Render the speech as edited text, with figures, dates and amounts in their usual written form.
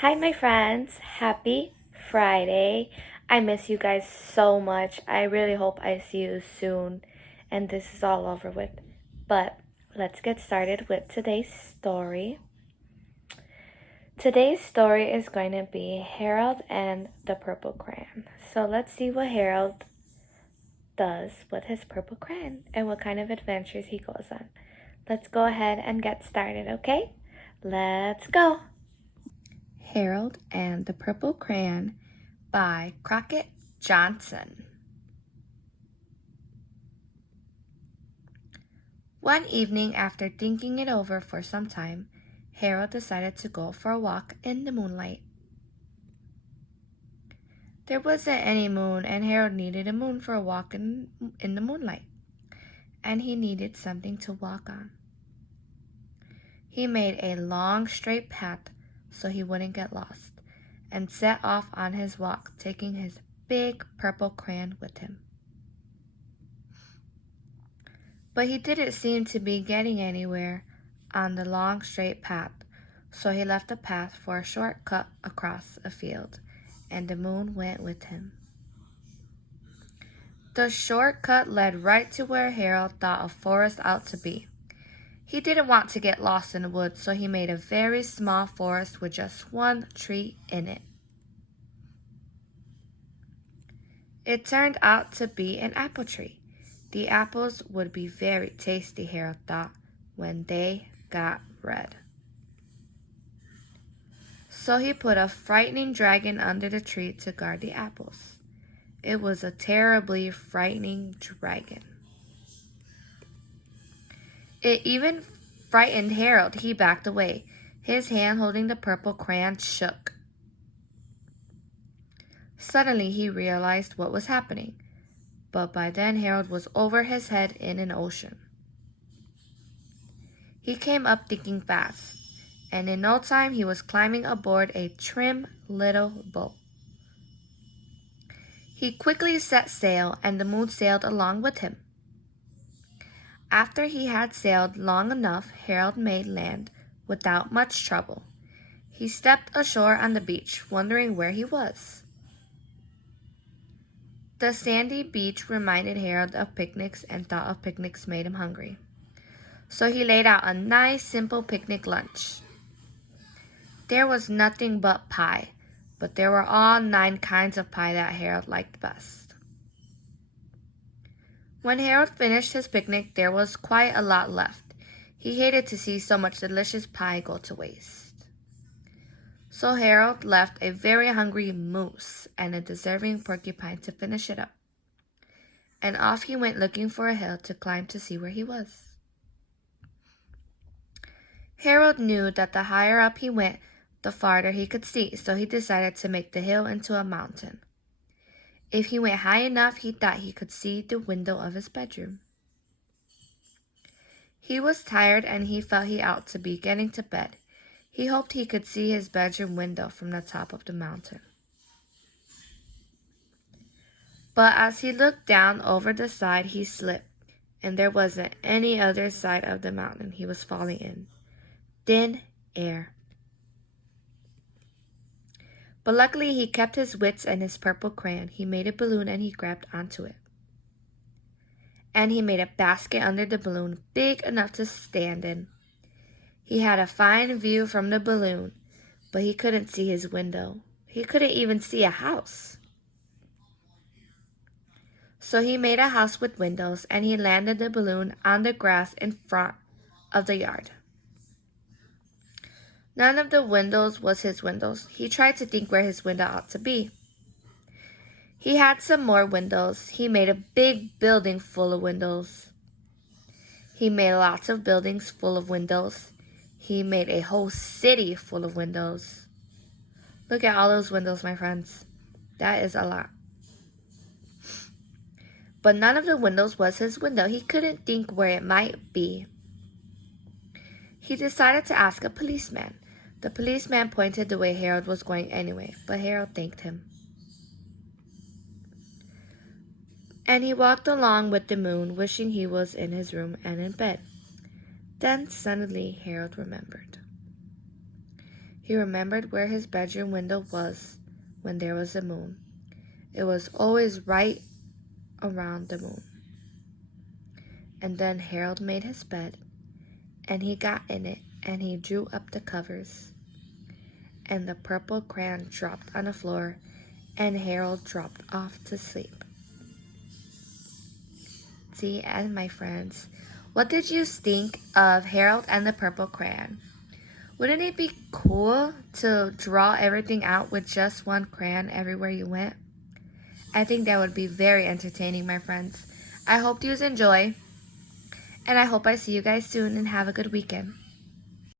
Hi, my friends. Happy Friday. I miss you guys so much. I really hope I see you soon and this is all over with. But let's get started with today's story. Today's story is going to be Harold and the Purple Crayon. So let's see what Harold does with his purple crayon and what kind of adventures he goes on. Let's go ahead and get started, okay? Let's go! Harold and the Purple Crayon by Crockett Johnson. One evening, after thinking it over for some time, Harold decided to go for a walk in the moonlight. There wasn't any moon, and Harold needed a moon for a walk in the moonlight, and he needed something to walk on. He made a long, straight path so he wouldn't get lost, and set off on his walk, taking his big purple crayon with him. But he didn't seem to be getting anywhere on the long, straight path, so he left the path for a short cut across a field, and the moon went with him. The short cut led right to where Harold thought a forest ought to be. He didn't want to get lost in the woods, so he made a very small forest with just one tree in it. It turned out to be an apple tree. The apples would be very tasty, Harold thought, when they got red. So he put a frightening dragon under the tree to guard the apples. It was a terribly frightening dragon. It even frightened Harold. He backed away. His hand holding the purple crayon shook. Suddenly he realized what was happening, but by then Harold was over his head in an ocean. He came up thinking fast, and in no time he was climbing aboard a trim little boat. He quickly set sail, and the moon sailed along with him. After he had sailed long enough, Harold made land without much trouble. He stepped ashore on the beach, wondering where he was. The sandy beach reminded Harold of picnics, and thought of picnics made him hungry. So he laid out a nice, simple picnic lunch. There was nothing but pie, but there were all 9 kinds of pie that Harold liked best. When Harold finished his picnic, there was quite a lot left. He hated to see so much delicious pie go to waste. So Harold left a very hungry moose and a deserving porcupine to finish it up. And off he went looking for a hill to climb to see where he was. Harold knew that the higher up he went, the farther he could see, so he decided to make the hill into a mountain. If he went high enough, he thought he could see the window of his bedroom. He was tired and he felt he ought to be getting to bed. He hoped he could see his bedroom window from the top of the mountain. But as he looked down over the side, he slipped, and there wasn't any other side of the mountain he was falling in. Thin air. But luckily he kept his wits and his purple crayon. He made a balloon and he grabbed onto it. And he made a basket under the balloon big enough to stand in. He had a fine view from the balloon, but he couldn't see his window. He couldn't even see a house. So he made a house with windows, and he landed the balloon on the grass in front of the yard. None of the windows was his windows. He tried to think where his window ought to be. He had some more windows. He made a big building full of windows. He made lots of buildings full of windows. He made a whole city full of windows. Look at all those windows, my friends. That is a lot. But none of the windows was his window. He couldn't think where it might be. He decided to ask a policeman. The policeman pointed the way Harold was going anyway, but Harold thanked him. And he walked along with the moon, wishing he was in his room and in bed. Then suddenly Harold remembered. He remembered where his bedroom window was when there was a moon. It was always right around the moon. And then Harold made his bed, and he got in it, and he drew up the covers. And the purple crayon dropped on the floor, and Harold dropped off to sleep. The end, my friends. What did you think of Harold and the purple crayon? Wouldn't it be cool to draw everything out with just one crayon everywhere you went? I think that would be very entertaining, my friends. I hope you enjoy, and I hope I see you guys soon and have a good weekend.